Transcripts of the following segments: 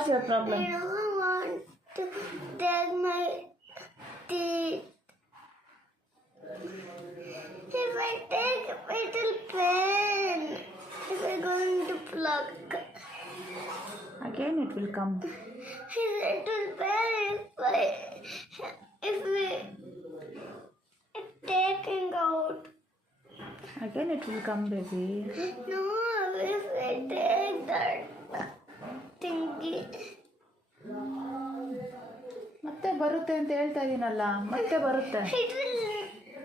What's your problem? I don't want to take my teeth. If I take it will pain. If I'm going to pluck. Again it will come. It will pain if we taking out. Again it will come, baby. No, if we take that thingy. ಮತ್ತೆ ಬರುತ್ತೆ ಅಂತ ಹೇಳ್ತಾ ಇದೀನಲ್ಲ, ಮತ್ತೆ ಬರುತ್ತೆ. It will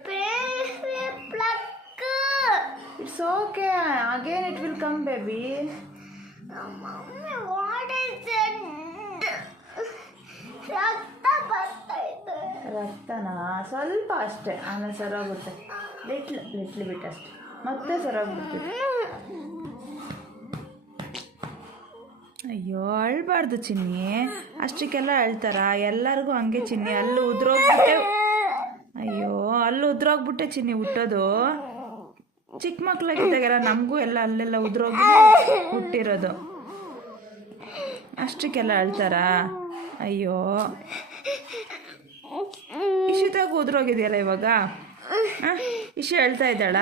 pain if we pluck. It's okay. Again it will come, baby. Mommy, what is it? ರಕ್ತ ಬರ್ತಾ ಇದೆ. ರಕ್ತನ ಸ್ವಲ್ಪ ಅಷ್ಟೇ, ಆಮೇಲೆ ಸರೋಗುತ್ತೆ. ಲಿಟ್ಲ್ ಬಿಟ್ ಅಷ್ಟೆ, ಮತ್ತೆ ಸರೋಗ್ಬಿಡ್ತೀವಿ. ಅಯ್ಯೋ ಅಳ್ಬಾರ್ದು ಚಿನ್ನಿ, ಅಷ್ಟಕ್ಕೆಲ್ಲ ಅಳ್ತಾರ? ಎಲ್ಲರಿಗೂ ಹಂಗೆ ಚಿನ್ನಿ. ಅಲ್ಲೂ ಉದ್ರೋಗ್ಬಿಟ್ಟೆ. ಅಯ್ಯೋ ಅಲ್ಲೂ ಉದ್ರೋಗ್ಬಿಟ್ಟೆ ಚಿನ್ನಿ ಹುಟ್ಟೋದು. ಚಿಕ್ಕ ಮಕ್ಳಾಗಿದ್ದಾಗೆಲ್ಲ ನಮಗೂ ಎಲ್ಲ ಅಲ್ಲೆಲ್ಲ ಉದ್ರೋಗಿ ಹುಟ್ಟಿರೋದು. ಅಷ್ಟಕ್ಕೆಲ್ಲ ಅಳ್ತಾರ? ಅಯ್ಯೋ ಇಶಿತಾಗೂ ಉದ್ರೋಗಿದೆಯಲ್ಲ ಇವಾಗ. ಇಶಿ ಹೇಳ್ತಾ ಇದ್ದಾಳ?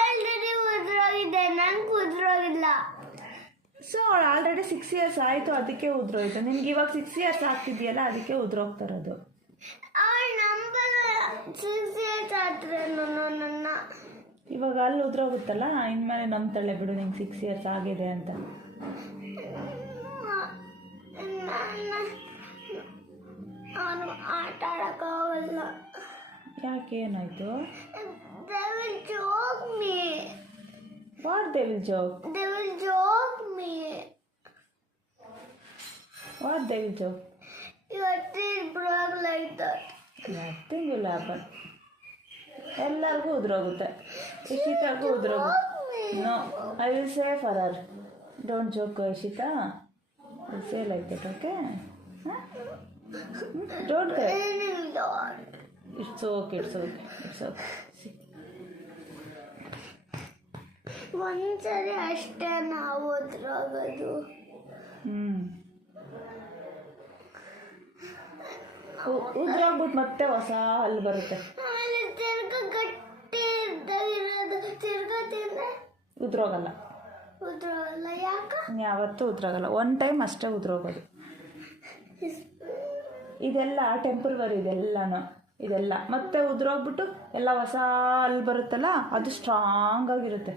ಆಲ್ರೆಡಿ ಉದ್ರೋಗಿದೆ, ನಂಗೆ ಉದ್ರೋಗಿಲ್ಲ. ಸೊ ಆಲ್ರೆಡಿ 6 years ಆಯಿತು, ಅದಕ್ಕೆ ಉದ್ರೋಯ್ತು. ನಿನ್ಗೆ ಇವಾಗ 6 years ಆಗ್ತಿದೆಯಲ್ಲ, ಅದಕ್ಕೆ ಉದ್ರೋಗ್ತಾರದು. ಇವಾಗ ಅಲ್ಲಿ ಉದ್ರೋಗುತ್ತಲ್ಲ, ಇನ್ಮೇಲೆ ನಂಬ್ತಾಳೆ ಬಿಡು, ನಿಂಗೆ 6 years ಆಗಿದೆ ಅಂತ. ನಾನು ಆಟ ಆಡೋಕ್ಕಾಗಲ್ಲ. ಯಾಕೆ, ಏನಾಯ್ತು? They will joke me. What they will joke? They will joke me. What they will joke? Your teeth broke like that. Nothing will happen. ಎಲ್ಲರಿಗೂ ಉದ್ರೋಗುತ್ತೆ. ಇಶಿತಾಗೂ ಉದ್ರೋಗುತ್ತೆ. No, I will say for her. Don't joke, Ishita. I will say like that, okay? Huh? Don't cry. It's okay, it's okay, it's okay. See. ಒಂದ್ಸರಿ ಅಷ್ಟೇ ನಾವು ಉದ್ರೋಗೋದು. ಉದ್ರೋಗ್ಬಿಟ್ಟು ಮತ್ತೆ ಹೊಸ ಅಲ್ಲಿ ಬರುತ್ತೆ. ಆಮೇಲೆ ತಿರ್ಗ ಗಟ್ಟಿ ಇರೋದು, ತಿರ್ಗ ತಿಂದ್ರೆ ಉದ್ರೋಗಲ್ಲ. ಉದ್ರೋಗಲ್ಲ. ಯಾಕ? ಯಾವತ್ತೂ ಉದ್ರೋಗಲ್ಲ. 1 time ಅಷ್ಟೇ ಉದ್ರೋಗೋದು. ಇದೆಲ್ಲ ಟೆಂಪರವರಿ, ಇದೆಲ್ಲ ಮತ್ತೆ ಉದ್ರೋಗ್ಬಿಟ್ಟು ಎಲ್ಲ ಹೊಸ ಅಲ್ಲಿ ಬರುತ್ತಲ್ಲ, ಅದು ಸ್ಟ್ರಾಂಗ್ ಆಗಿರುತ್ತೆ.